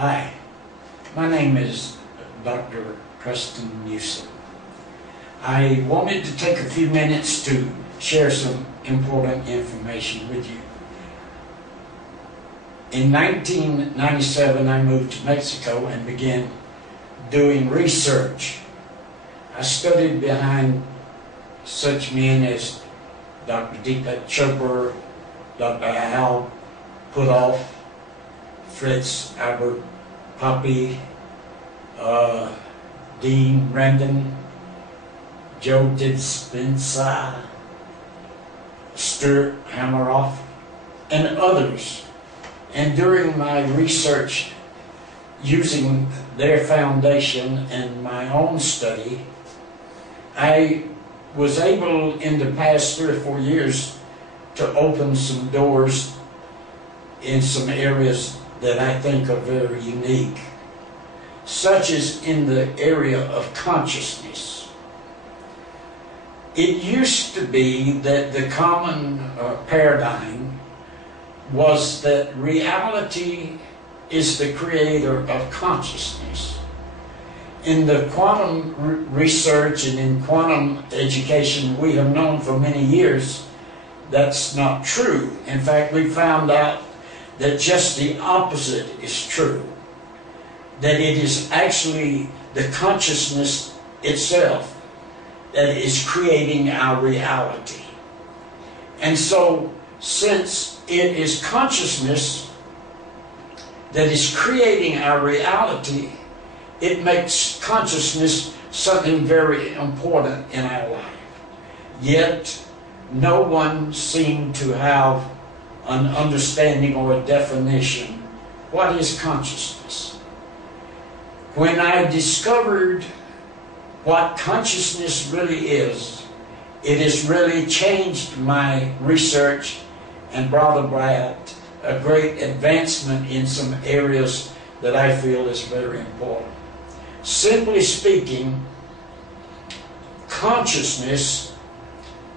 Hi, my name is Dr. Preston Newsom. I wanted to take a few minutes to share some important information with you. In 1997, I moved to Mexico and began doing research. I studied behind such men as Dr. Deepak Chopra, Dr. Al Puthoff, Fritz Albert Poppy, Dean Randon, Joe Dispenza, Stuart Hameroff, and others. And during my research, using their foundation and my own study, I was able in the past 3 or 4 years to open some doors in some areas that I think are very unique, such as in the area of consciousness. It used to be that the common paradigm was that reality is the creator of consciousness. In the quantum research and in quantum education, we have known for many years that's not true. In fact, we found out that just the opposite is true. That it is actually the consciousness itself that is creating our reality. And so, since it is consciousness that is creating our reality, it makes consciousness something very important in our life. Yet, no one seemed to have an understanding or a definition. What is consciousness? When I discovered what consciousness really is, it has really changed my research and brought about a great advancement in some areas that I feel is very important. Simply speaking, consciousness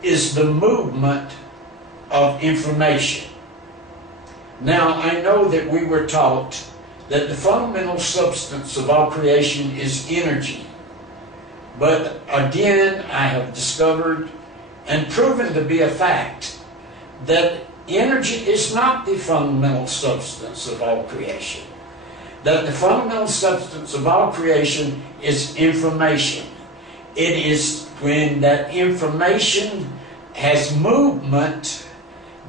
is the movement of information. Now, I know that we were taught that the fundamental substance of all creation is energy. But again, I have discovered and proven to be a fact that energy is not the fundamental substance of all creation. That the fundamental substance of all creation is information. It is when that information has movement,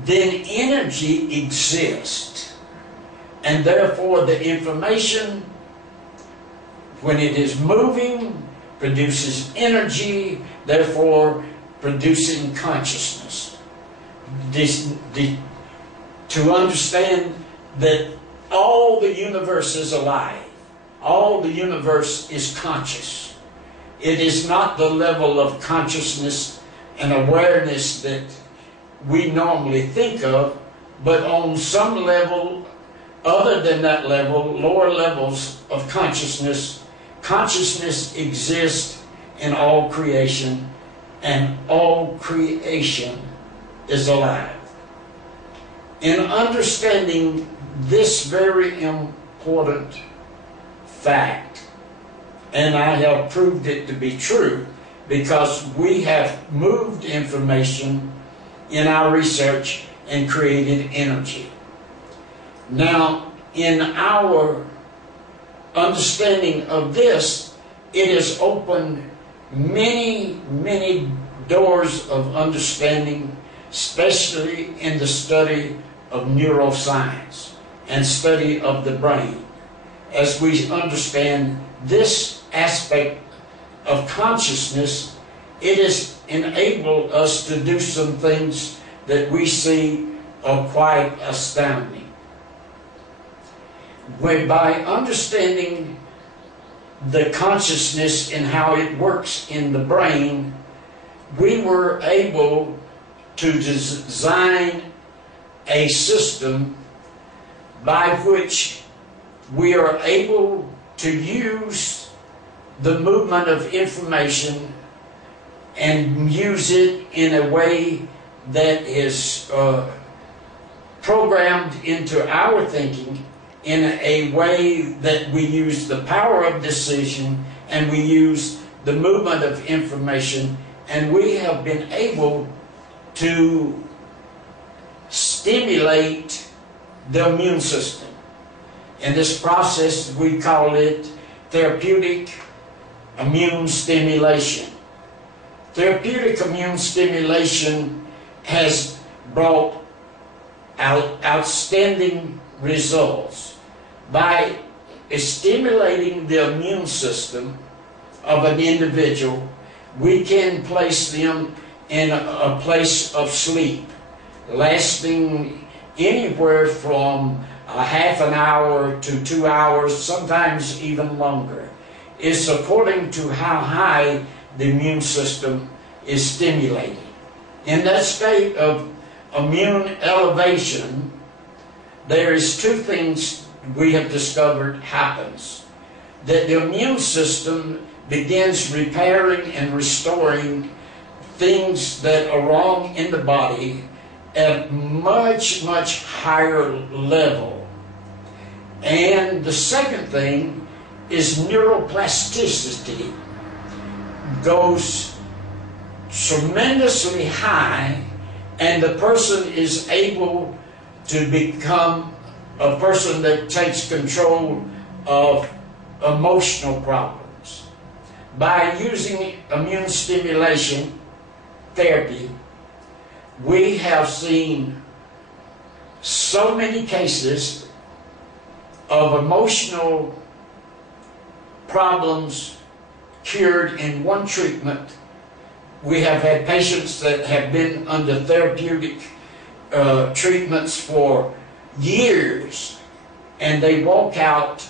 then energy exists. And therefore the information, when it is moving, produces energy, therefore producing consciousness. To understand that all the universe is alive, all the universe is conscious. It is not the level of consciousness and awareness that we normally think of, but on some level other than that level, lower levels of consciousness, consciousness exists in all creation, and all creation is alive. In understanding this very important fact, and I have proved it to be true, because we have moved information in our research and created energy. Now, in our understanding of this, it has opened many, many doors of understanding, especially in the study of neuroscience and study of the brain. As we understand this aspect of consciousness, it has enabled us to do some things that we see are quite astounding. Whereby understanding the consciousness and how it works in the brain, we were able to design a system by which we are able to use the movement of information and use it in a way that is programmed into our thinking in a way that we use the power of decision and we use the movement of information, and we have been able to stimulate the immune system. In this process, we call it therapeutic immune stimulation. Therapeutic immune stimulation has brought outstanding results. By stimulating the immune system of an individual, we can place them in a place of sleep, lasting anywhere from a half an hour to 2 hours, sometimes even longer. It's according to how high the immune system is stimulated. In that state of immune elevation, there is two things we have discovered happens. That the immune system begins repairing and restoring things that are wrong in the body at much, much higher level. And the second thing is neuroplasticity goes tremendously high, and the person is able to become a person that takes control of emotional problems. By using immune stimulation therapy, we have seen so many cases of emotional problems cured in one treatment. We have had patients that have been under therapeutic treatments for years, and they walk out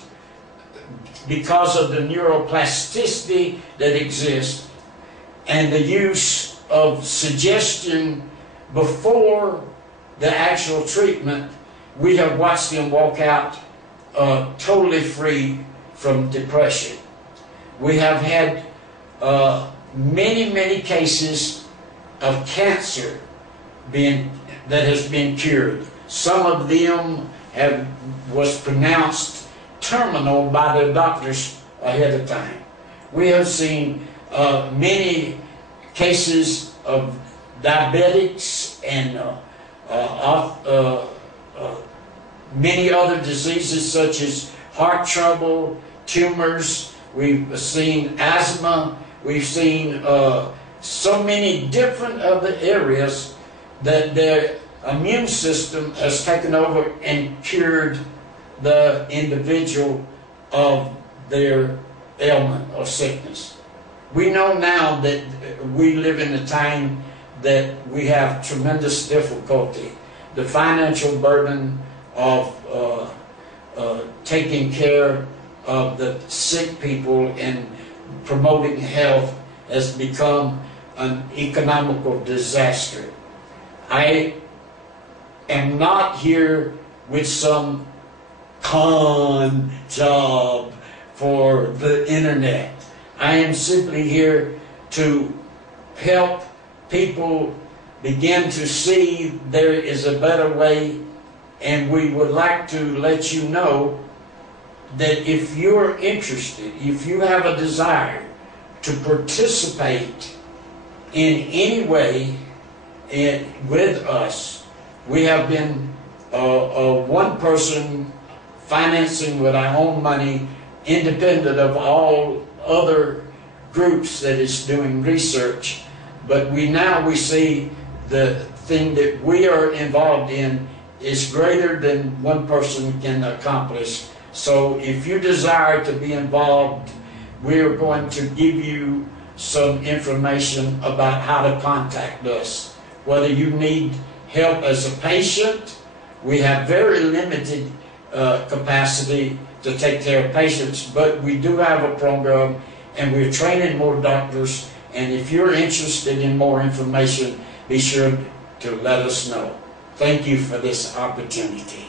because of the neuroplasticity that exists and the use of suggestion before the actual treatment. We have watched them walk out totally free from depression. We have had many, many cases of cancer that has been cured. Some of them was pronounced terminal by the doctors ahead of time. We have seen many cases of diabetics and many other diseases such as heart trouble, tumors. We've seen asthma. We've seen so many different other areas that their immune system has taken over and cured the individual of their ailment or sickness. We know now that we live in a time that we have tremendous difficulty. The financial burden of taking care of the sick people and promoting health has become an economical disaster. I am not here with some con job for the internet. I am simply here to help people begin to see there is a better way, and we would like to let you know that if you're interested, if you have a desire to participate in any way with us, we have been one person financing with our own money, independent of all other groups that is doing research. But we see the thing that we are involved in is greater than one person can accomplish. So if you desire to be involved, we are going to give you some information about how to contact us. Whether you need help as a patient, we have very limited capacity to take care of patients, but we do have a program and we're training more doctors. And if you're interested in more information, be sure to let us know. Thank you for this opportunity.